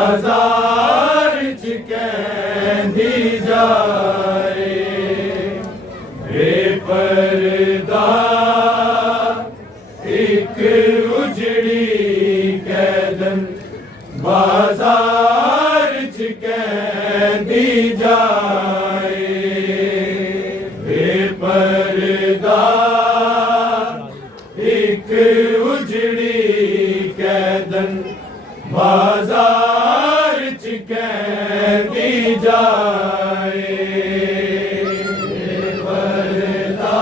बाजार च कहंदी जाए बेपर्दा एक उजड़ी कैदन बाजार च कहंदी जाए बेपर्दा एक उजड़ी कैदन बाजार च कहंदी जाए बेपर्दा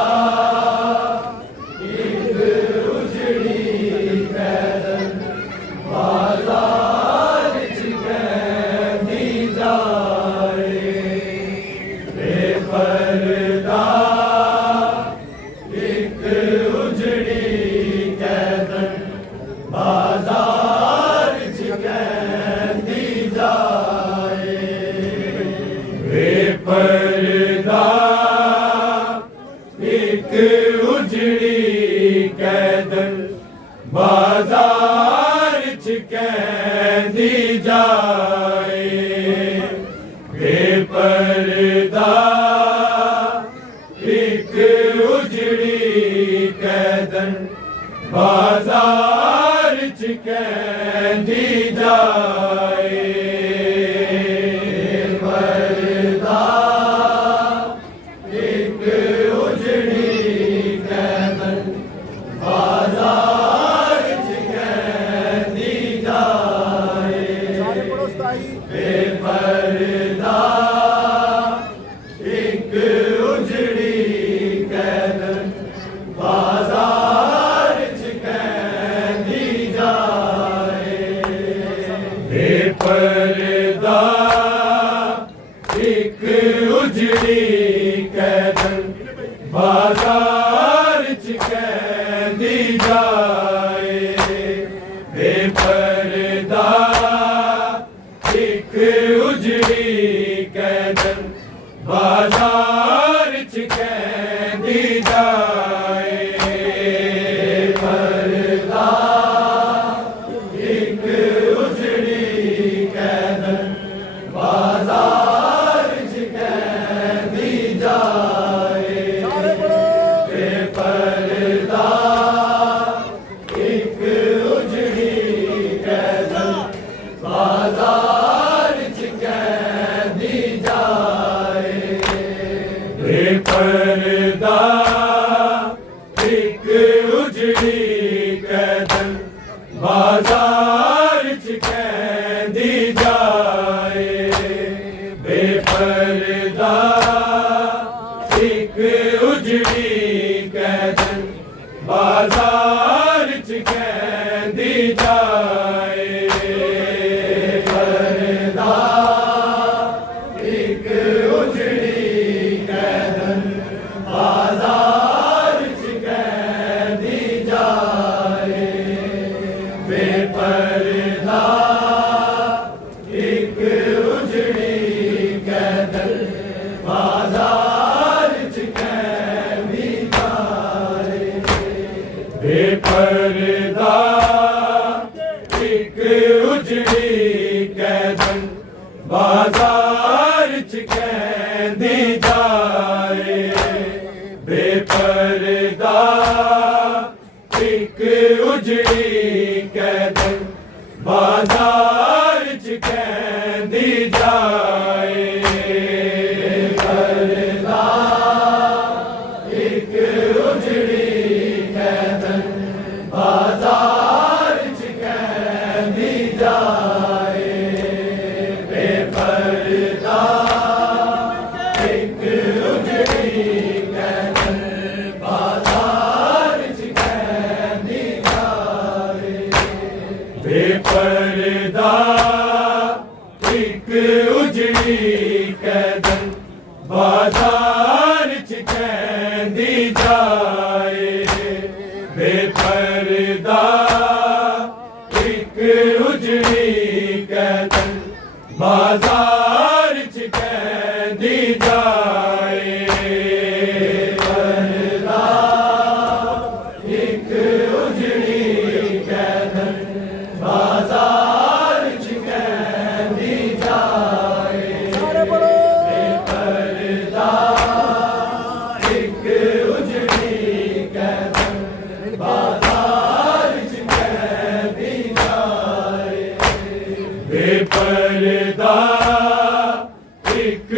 एक उजड़ी कैदन बाजार च कहंदी जाए बेपर्दा एक उजड़ी कैदन बाजार कहंदी जाए बेपर्दा एक उजड़ी कैदन बाजार च कहंदी जाए बेपर्दा एक उजड़ी कैदन बाजार च कहंदी जाए बेपर्दा एक उजड़ी कैदन बाजार च कहंदी जाए बेपर्दा एक उजड़ी कैदन बाजार च कहंदी जाए बेपर्दा एक उजड़ी कैदन बाजार च कहंदी जाए बेपर्दा एक उजड़ी कैदन बाजार च कहंदी जाए पर्दा एक उजड़ी कैदन बाजार च कैदी जाए पर्दा एक उजड़ी कैदन बाजार च कैदी जाए पर्दा एक उजड़ी कैदन बाजार च कैदी जाए बेपर्दा एक उजड़ी कैदन बाजार च कैदी जाए पर्दा एक उजड़ी कैदन बाजार च कैदी जाए बेपर्दा एक उजड़ी कैदन बाजार च कैदी जाए बेपर्दा एक उजड़ी कैदन बाजार च कैदी जाए बेपर्दा एक उजड़ी कैदन बाजार च कैदी जाए पर्दा एक उजड़ी कैदन बाजार च कैदी जाए बेपर्दा एक उजड़ी कैदन बाजार च कैदी जाए बेपर्दा एक उजड़ी कैदन बाजार च कैदी जाए बेपर्दा एक उजड़ी कैदन बाजार च कैदी जाए पर्दा एक उजड़ी कैदन बाजार च कैदी जाए पर्दा एक उजड़ी कैदन बाजार च कैदी जाए बेपर्दा एक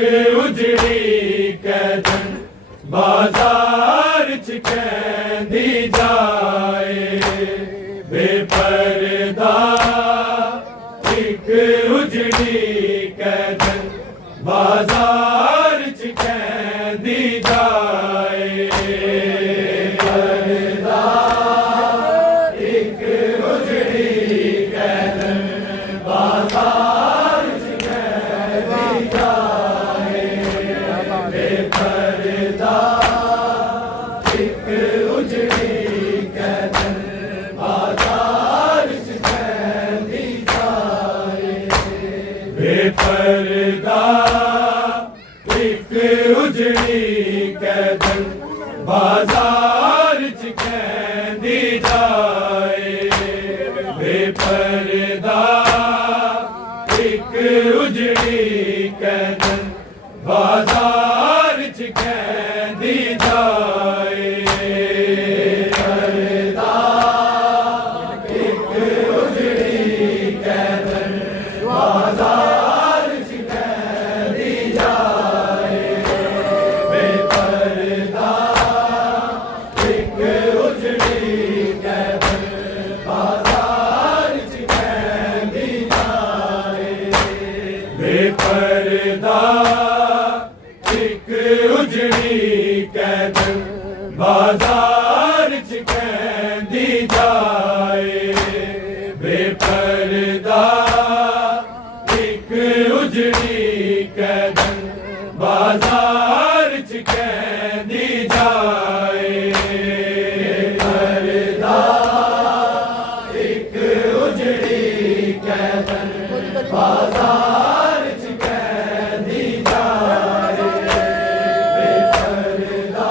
उजड़ी कैदन बाजार च कैदी जाए बेपर्दा एक उजड़ी कैदन बाजार च कैदी जाए पर्दा एक उजड़ी कैदन बाजार च कैदी जाए बेपर्दा एक उजड़ी कैदन बाजार च कैदी जाए बेपर्दा एक उजड़ी कैदन बाजार च कैदी जाए बेपर्दा एक उजड़ी कैदन बाजार च कैदी जाए पर्दा एक उजड़ी कैदन बाजार च कैदी जाए बेपर्दा एक उजड़ी कैदन बाजार च कैदी जाए बेपर्दा एक उजड़ी कैदन बाजार च कैदी जाए बेपर्दा एक उजड़ी कैदन बाजार च कैदी जाए पर्दा एक उजड़ी कैदन बाजार च कैदी जाए बेपर्दा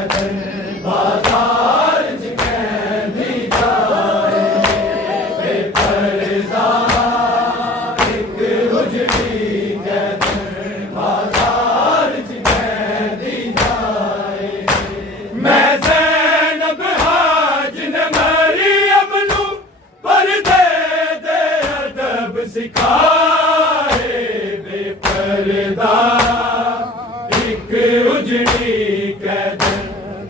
सिखाए बेपर्दा एक उजड़ी कैदन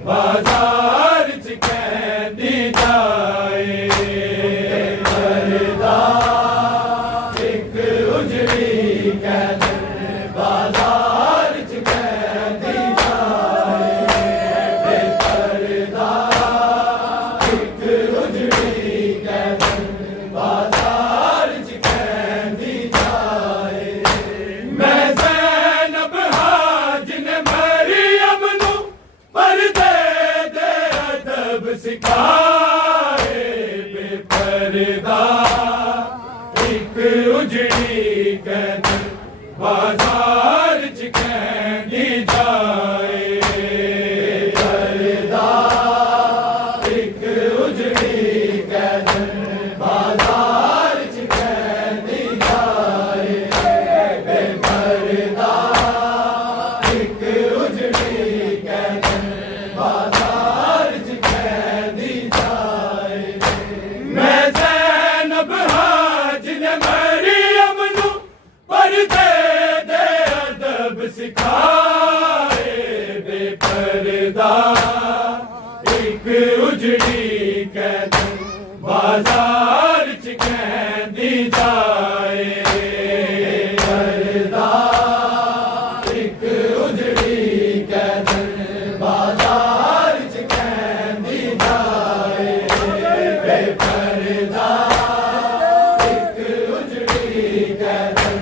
बाजार च कहदी जाए बेपर्दा एक उजड़ी कैदन बाजार च कहदी जाए बेपर्दा एक उजड़ी कैदन बाजार च कहदी जाए मैं ज़ैनब हां जिन्हें मरियम नू पर्दे दे अदब सिखाए बेपर्दा एक उजड़ी कैदन बाजार च कहदी जाए बेपर्दा एक उजड़ी कैदन बाजार च कहदी जाए बेपर्दा एक उजड़ी कैदन बाजार च कहदी जाए मैं ज़ैनब हां जिन्हें मरियम नू पर्दे दे अदब सिखाए बेपर्दा एक उजड़ी कैदन बाजार च कहदी जाए बेपर्दा एक उजड़ी कैदन बाजार च कहदी जाए बेपर्दा एक उजड़ी कैदन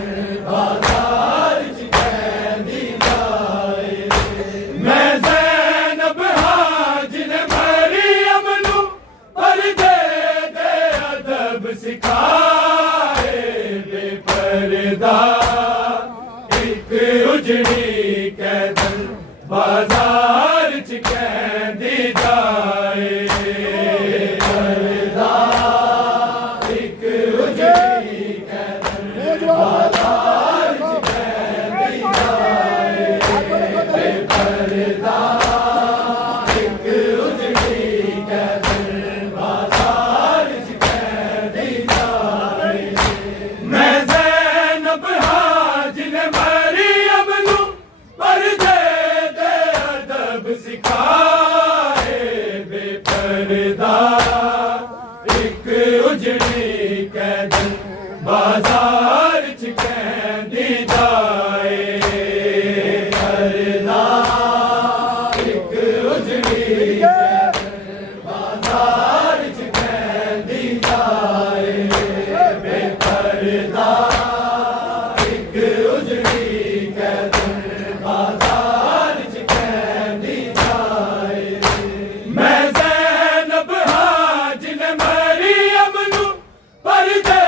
बाजार च कहदी जाए मैं ज़ैनब हां जिन्हें मरियम नू पर्दे दे अदब सिखाए बेपर्दा एक उजड़ी कैदन बाजार च कहदी जाए बेपर्दा एक उजड़ी कैदन बाजार च कहदी जाए बेपर्दा एक उजड़ी कैदन बाजार च कहदी जाए मैं ज़ैनब हां जिन्हें मरियम नू पर्दे दे अदब सिखाए बेपर्दा एक उजड़ी कैदन बाजार च कहदी जाए बेपर्दा एक उजड़ी कैदन बाजार च कहदी जाए बेपर्दा एक उजड़ी कैदन बाजार च कहदी जाए मैं ज़ैनब हां जिन्हें मरियम नू पर्दे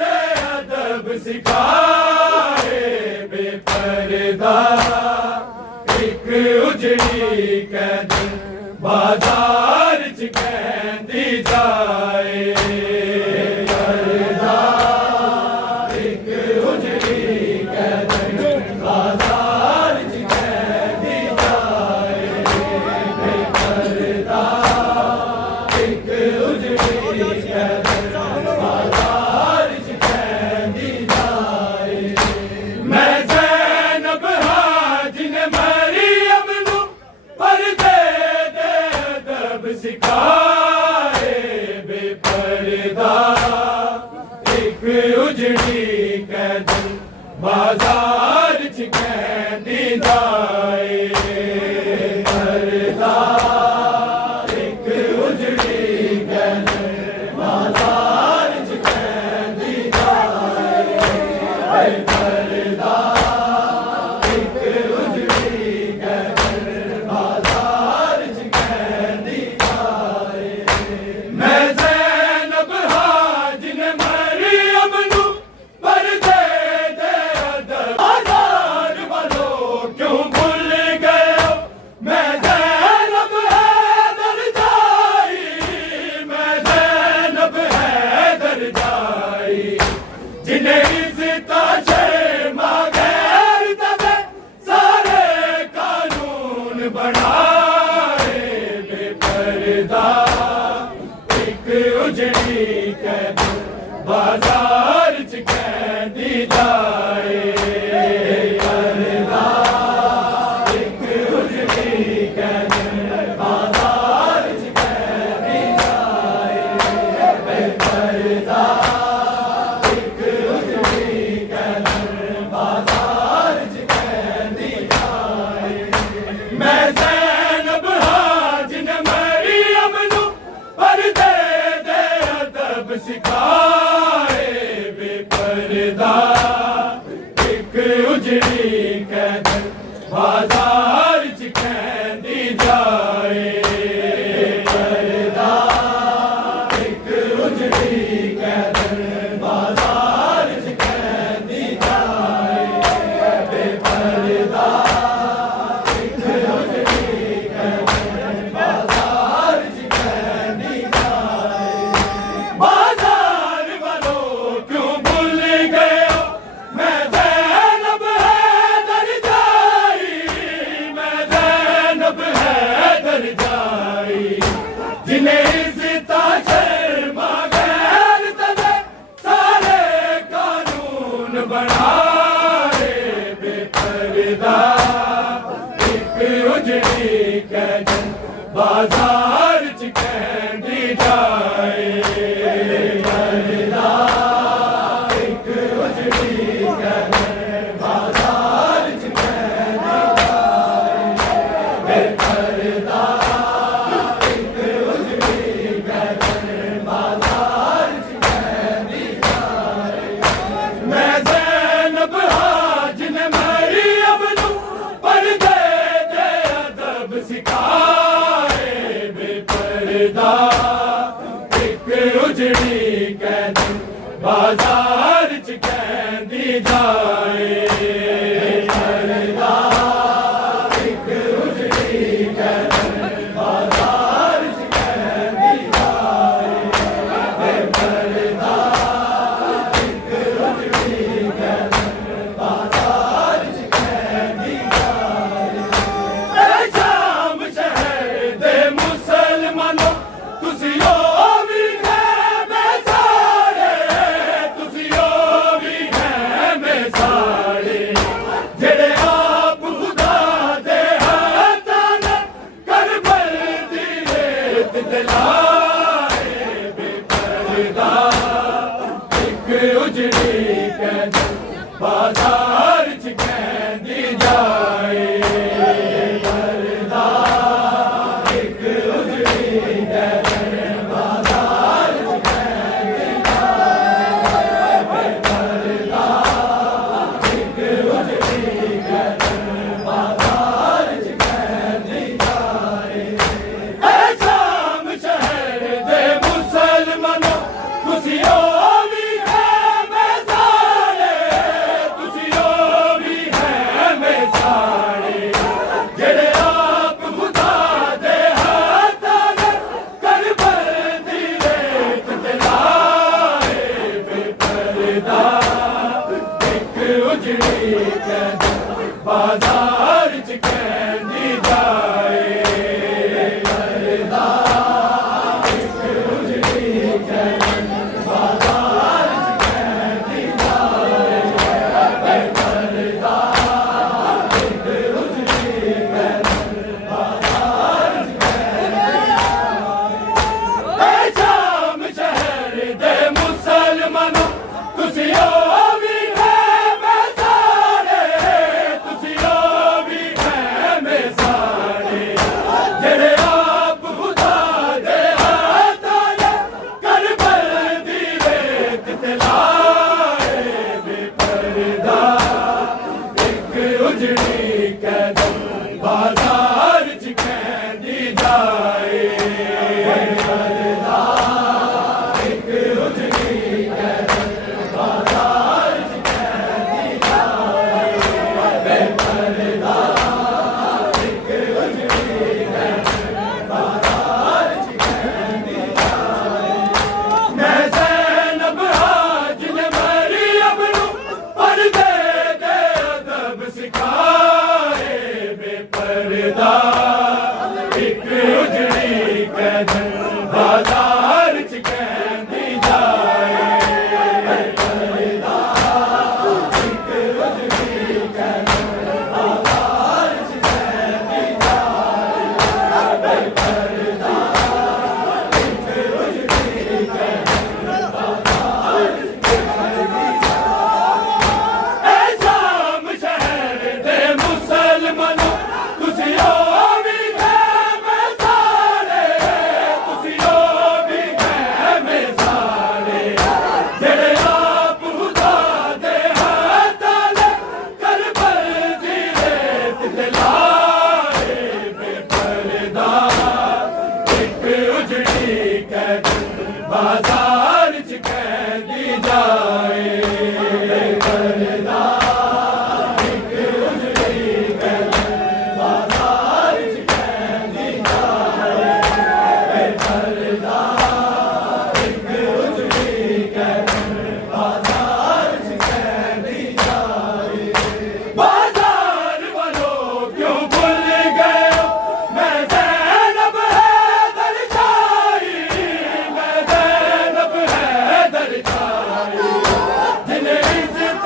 दे अदब सिखाए बेपर्दा एक उजड़ी कैदन बाजार च कहदी जाए बेपर्दा एक उजड़ी कैदन बाजार च कहदी जाए बेपर्दा एक उजड़ी कैदन बाजार च कहदी जाए मैं ज़ैनब हां जिन्हें मरियम नू पर्दे दे अदब सिखाए बेपर्दा एक उजड़ी कैदन बाजार च कहदी जाए बेपर्दा एक उजड़ी कैदन बाजार च कहदी जाए बेपर्दा एक उजड़ी कैदन बाजार च कहदी जाए मैं ज़ैनब हां जिन्हें मरियम नू पर्दे दे अदब बाजार वालों क्यों भूल गए हो मैं ज़ैनब हैदर जाई मैं ज़ैनब हैदर जाई जिन्हें इज़्ज़त शर्मा गैर दबे सारे कानून बनाए बेपर्दा एक उजड़ी कैदन बाजार च बाजार च कहंदी जाए परदा एक उजड़ी गदर बाजार च कहंदी जाए परदा एक उजड़ी गदर बाजार च कहंदी जाए मैं ज़ैनब हां जिन्हें मरियम नूं पर्दे दे अदब सिखाए बेपर्दा एक उजड़ी गदर बाजार च कहंदी जाए परदा एक उजड़ी गदर बाजार च कहंदी जाए परदा एक उजड़ी गदर बाजार च कहंदी जाए ऐ शाम शहर दे मुसलमानों तुसी ओ भी है मैं सारे तुसी ओ भी है मैं सारे जेड़े आप खुदा दे हाथां नाल करबल दी रेत ते लाए बेपर्दा एक उजड़ी गदर बाजार च कहंदी जाए परदा एक उजड़ी गदर बाजार च कहंदी जाए परदा एक उजड़ी गदर बाजार च कहंदी जाए ऐ शाम शहर दे मुसलमानों तुसी ओ भी है मैं सारे तुसी ओ भी है मैं सारे जेड़े आप खुदा दे हाथां नाल करबल दी रेत ते लाए बेपर्दा एक उजड़ी गदर बाजार च कहंदी जाए परदा एक उजड़ी गदर बाजार च कहंदी जाए परदा एक उजड़ी गदर बाजार च ऐ शाम शहर दे मुसलमानों तुसी ओ भी है मैं सारे तुसी ओ भी है मैं सारे जेड़े आप खुदा दे हाथां नाल करबल दी रेत ते लाए बेपर्दा एक उजड़ी गदर बाजार च कहंदी जाए परदा एक उजड़ी गदर बाजार च कहंदी जाए परदा एक उजड़ी गदर बाजार च कहंदी जाए मैं ज़ैनब हां जिन्हें मरियम नूं पर्दे दे अदब सिखाए बेपर्दा एक उजड़ी गदर बाजार च कहंदी जाए परदा एक उजड़ी गदर बाजार च कहंदी जाए परदा एक उजड़ी गदर बाजार च कहंदी जाए ऐ शाम शहर दे मुसलमानों तुसी ओ भी है मैं सारे तुसी ओ भी है मैं सारे जेड़े आप खुदा दे हाथां नाल करबल दी रेत ते लाए बेपर्दा एक उजड़ी गदर बाजार च कहंदी जाए परदा एक उजड़ी गदर बाजार च कहंदी जाए परदा एक उजड़ी गदर बाजार च कहंदी जाए बाजार वालों क्यों भूल गए हो मैं ज़ैनब हैदर छाई मैं ज़ैनब हैदर छाई जिन्हें इज़्ज़त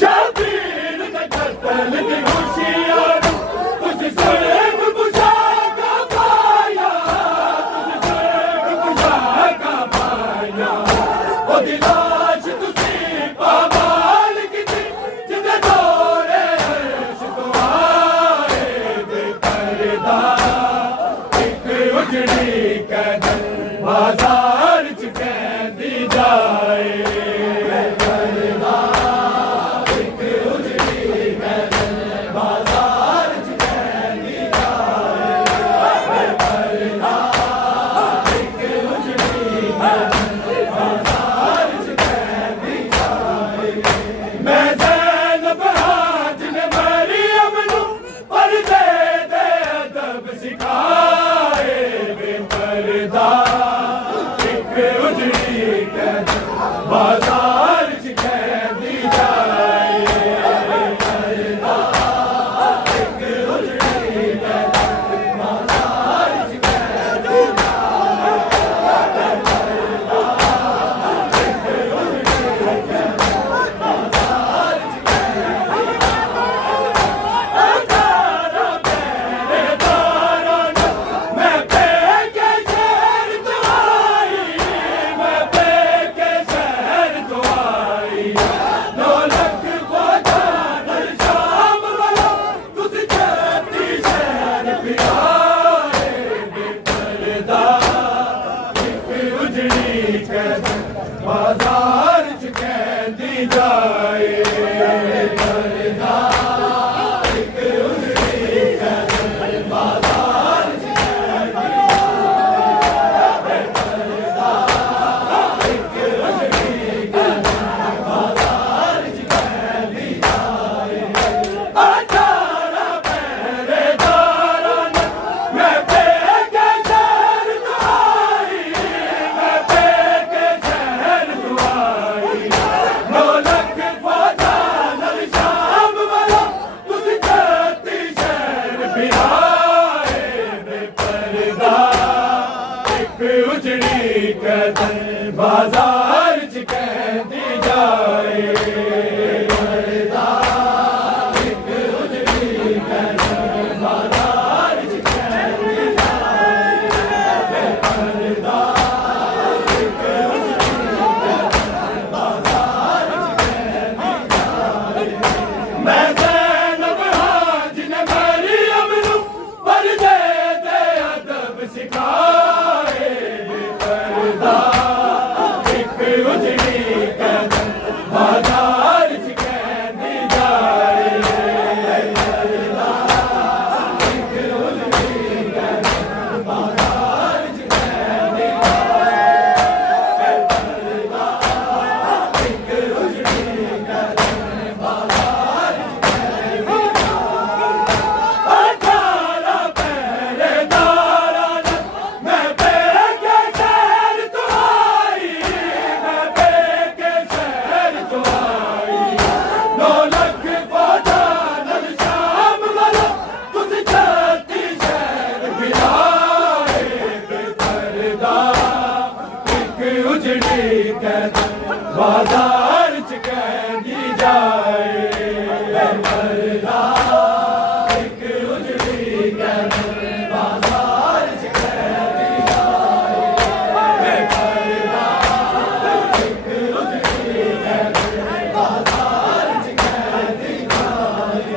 शबीर दे कत्ल दी खुशियां तुसी सुर्ग पुशाका पाया तुसी सुर्ग पुशाका पाया ओदी लाश तुसी पामाल कीती जिंदे दौरे अर्श तो आए बेपरदा एक उजड़ी कदम बाजार च कहंदी जाए बेपरदा एक उजड़ी कदम बाजार च कहंदी जाए बेपरदा एक उजड़ी कदम बाजार च कहंदी जाए मैं ज़ैनब हां जिन्हें मरियम नूं पर्दे दे अदब सिखाए बेपरदा एक उजड़ी कदम बाजार च कहंदी जाए बेपरदा एक उजड़ी कदम बाजार च कहंदी जाए बेपरदा एक उजड़ी कदम बाजार च कहंदी अतारा तेरे दारां मैं पेके शहर तो आई मैं पेके शहर तो आई 9 लख ख्वाजा नल शाम वाला तुसी छत्ती शहर फिराए बेपरदा एक उजड़ी कदम बाजार च कहंदी जाए बेपरदा एक उजड़ी कदम बाजार च कहंदी जाए बेपरदा एक उजड़ी कदम बाजार च कहंदी जाए अठारा पहरेदारां मैं पेके शहर तो आई मैं पेके शहर तो आई 9 लख ख्वाजा नल शाम वाला तुसी छत्ती शहर फिराए बेपरदा एक उजड़ी कदम बाजार च कहंदी जाए बेपरदा एक उजड़ी कदम बाजार च कहंदी जाए बेपरदा एक उजड़ी कदम बाजार च कहंदी जाए मैं ज़ैनब हां जिन्हें मरियम नूं पर्दे दे अदब सिखाए बेपरदा एक उजड़ी कदम बाजार च कहंदी जाए बेपरदा एक उजड़ी कदम बाजार च कहंदी जाए बेपरदा एक उजड़ी कदम बाजार च कहंदी जाए अठारा पहरेदारां मैं पेके शहर तो आई मैं पेके शहर तो आई 9 लख ख्वाजा नल शाम वाला तुसी छत्ती शहर फिराए बेपरदा एक उजड़ी कदम बाजार च कहंदी जाए बेपरदा एक उजड़ी कदम बाजार च कहंदी जाए बेपरदा एक उजड़ी कदम बाजार च कहंदी जाए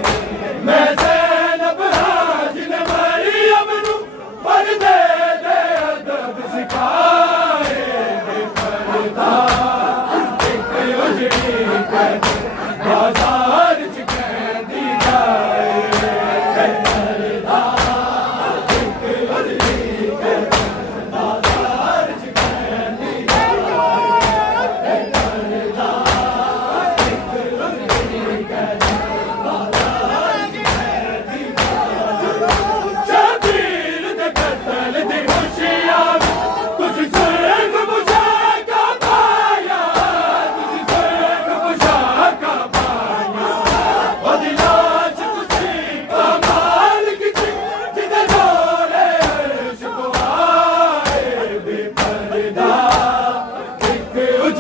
मैं ज़ैनब हां जिन्हें मरियम नूं पर्दे दे अदब सिखाए बेपरदा एक उजड़ी कदम बाजार च कहंदी जाए बेपरदा एक उजड़ी कदम बाजार च कहंदी जाए बेपरदा एक उजड़ी कदम बाजार च कहंदी जाए शबीर दे कत्ल दी खुशियां तुसी सुर्ग पुशाका पाया तुसी सुर्ग पुशाका पाया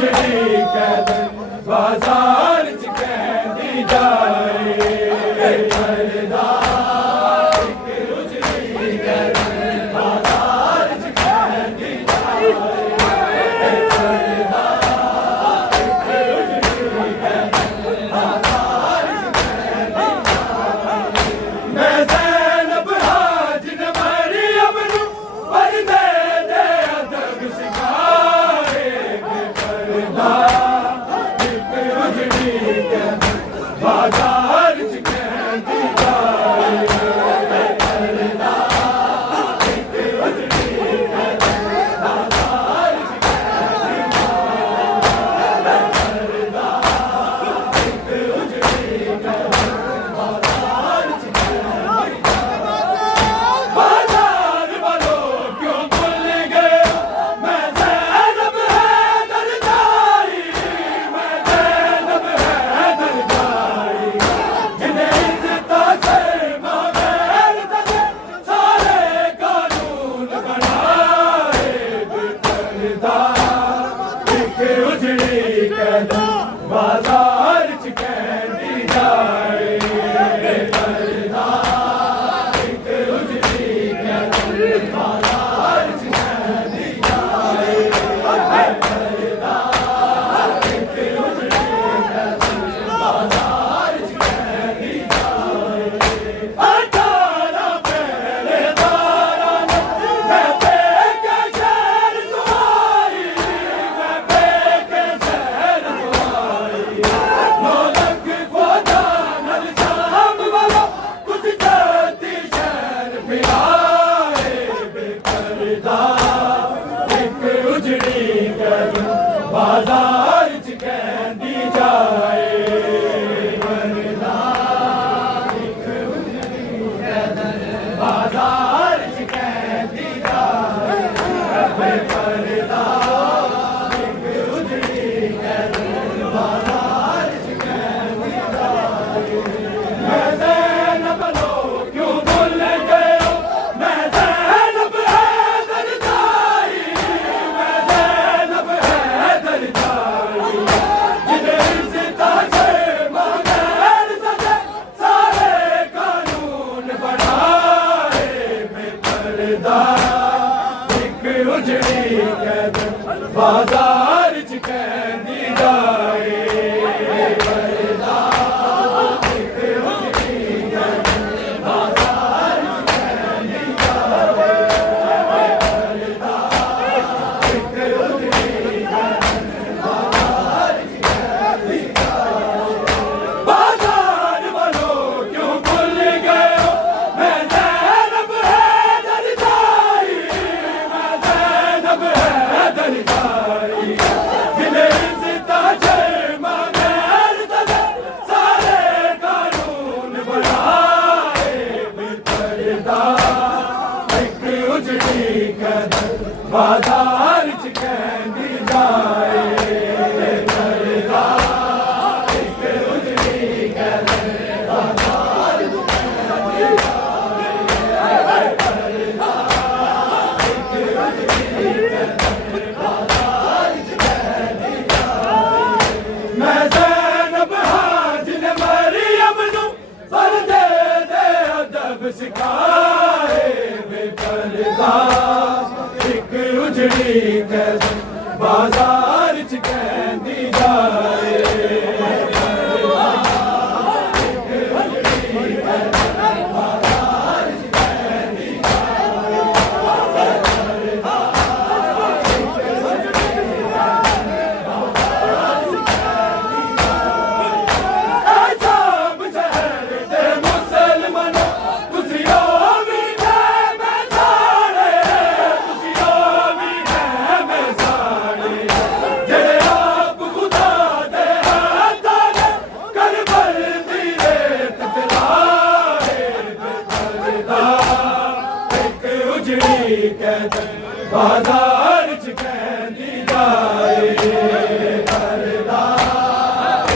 उजड़ी कदम बाजार च कहंदी जाए परदा एक उजड़ी कदम बाजार च कहंदी जाए परदा एक उजड़ी कदम बाजार च कहंदी जाए मैं ज़ैनब हाज न मरियम नू पर्दे दे अदब सिखाए परदा एक उजड़ी कदम बाजार च कहंदी जाए परदा एक उजड़ी कदम बाजार च कहंदी जाए परदा एक उजड़ी कदम बाजार च कहंदी जाए बाजार वालों क्यों भूल गए मैं ज़ैनब हैदर जाई मैं ज़ैनब हैदर जाई जिन्हें इज़्ज़त शर्मा गैरत से सारे कानून बनाए बेपर्दा एक उजड़ी कदम बाजार च कहंदी जाए बेपर्दा एक उजड़ी कदम बाजार च कहंदी जाए बेपर्दा एक उजड़ी कदम बाजार च कहंदी जाए 18 पहरेदारां ने मैं बेके शहर तो आई मैं बेके शहर तो आई 9 लख फौजा नल शाम वाला कुछ जाती शहर फिराए बेपर्दा एक उजड़ी कदम बाजार च कहंदी जाए परदा एक उजड़ी कदम बाजार च कहंदी जाए बेपर्दा एक उजड़ी कदम बाजार च कहंदी जाए मैं ज़ैनब लोग क्यों भूल गए हो मैं ज़ैनब हैदर जाई मैं ज़ैनब हैदर जाई जिन्हें इज़्ज़त शर्मा गैरत से सारे कानून बनाए बेपर्दा एक उजड़ी कदम बाजार च कहंदी जाए परदा एक उजड़ी कदम बाजार च कहंदी जाए परदा एक उजड़ी कदम बाजार च कहंदी जाए बाजार वालों क्यों भूल गए हो मैं ज़ैनब हैदर जाई मैं ज़ैनब हैदर जाई जिन्हें इज़्ज़त शर्मा गैरत से सारे कानून बनाए बेपर्दा एक उजड़ी कदम बाजार च कहंदी जाए परदा एक उजड़ी कदम बाजार च कहंदी जाए परदा एक उजड़ी कदम बाजार च कहंदी जाए मैं ज़ैनब हाज न मरियम नू पर्दे दे अदब सिखाए बेपर्दा एक उजड़ी कदम बाजार च कहंदी जाए परदा एक उजड़ी कदम बाजार च कहंदी जाए परदा एक उजड़ी कदम बाजार च कहंदी जाए शाम शहर दे मुसलमानों तुसी ओ भी मैं सारे तुसी ओ भी मैं सारे जेड़े आप खुदा दे हाथां ने करबल दी रेत ते लाए बेपर्दा एक उजड़ी कदम बाजार च कहंदी जाए परदा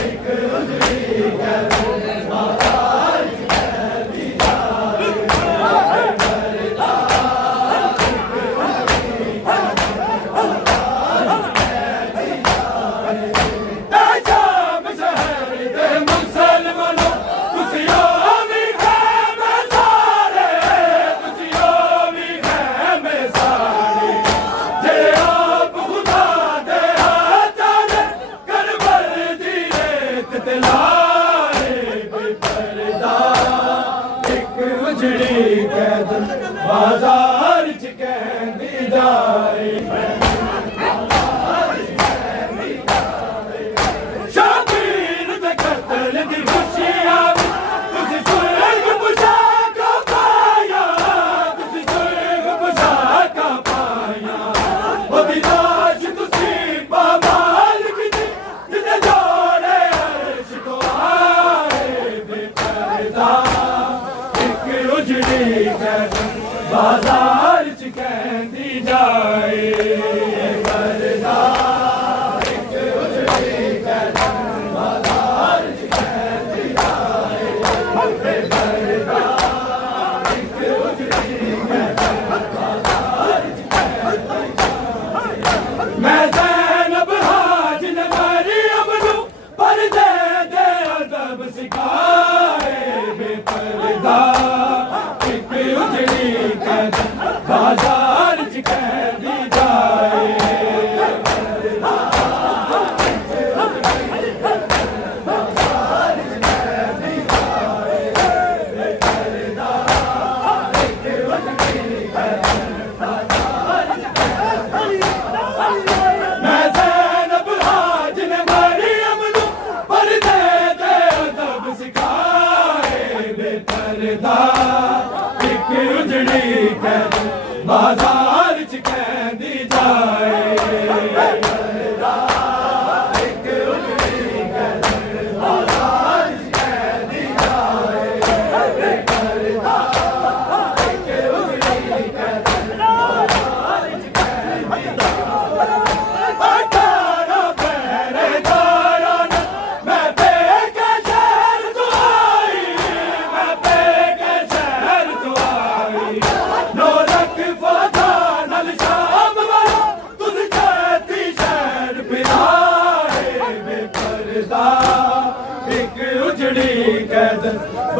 एक उजड़ी कदम बाजार च कहंदी जाए परदा एक उजड़ी कदम बाजार च कहंदी जाए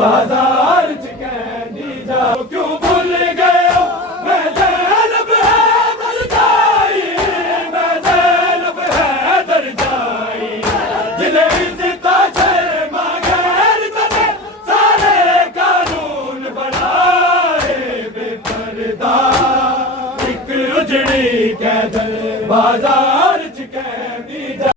बाजार च कहनी जाओ क्यों भूल गए हो मैं ज़ैनब हैदर जाई मैं ज़ैनब हैदर जाई जिन्हें इज़्ज़त शर्मा गैरत ने सारे कानून बनाए बेपर्दा एक उजड़ी कैदर बाजार च